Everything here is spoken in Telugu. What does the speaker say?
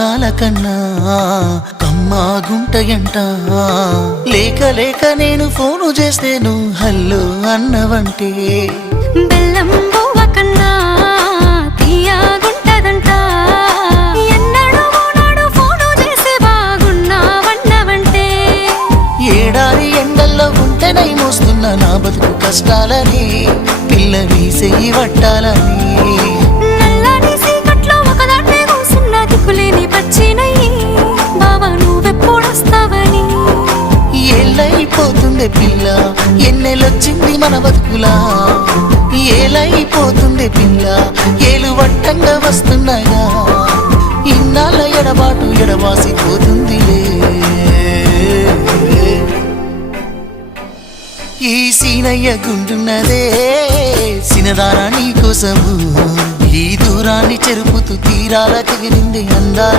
గారాల కన్నా కమ్మా గుంటయంట లేక లేక నేను ఫోను చేస్తే నువ్వు హల్లో అన్నవంటే బెల్లం బువ్వ కన్నా తీయగుంటదంట ఎన్నడూ నాడు ఫోను చేసే బాగున్నావన్నవంటే ఏడాది ఎండల్లో ఉంటేనై మోస్తున్న నా బతుకు కష్టాలని పిల్లని చెయ్యి పట్టాలని నల్లని సీకట్లో ఒకదాన్నే కూసున్న దిక్కులేని పచ్చినయ్యి బావా నువ్వెప్పుడొస్తావని ఏళ్ళైపోతుండే పిల్ల ఎన్నెలొచ్చింది మన బతుకులా ఏలైపోతుండే పిల్ల ఏలు వట్టంగా వస్తున్నాయా ఇన్నాళ్ళ ఎడబాటు ఎడవాసిపోతుందిలే ఈ సీనయ్య గుండున్నదే సినదారా నీ కోసము ఈ దూరాన్ని చెరుపుతూ తీరాల తెగిరింది అందా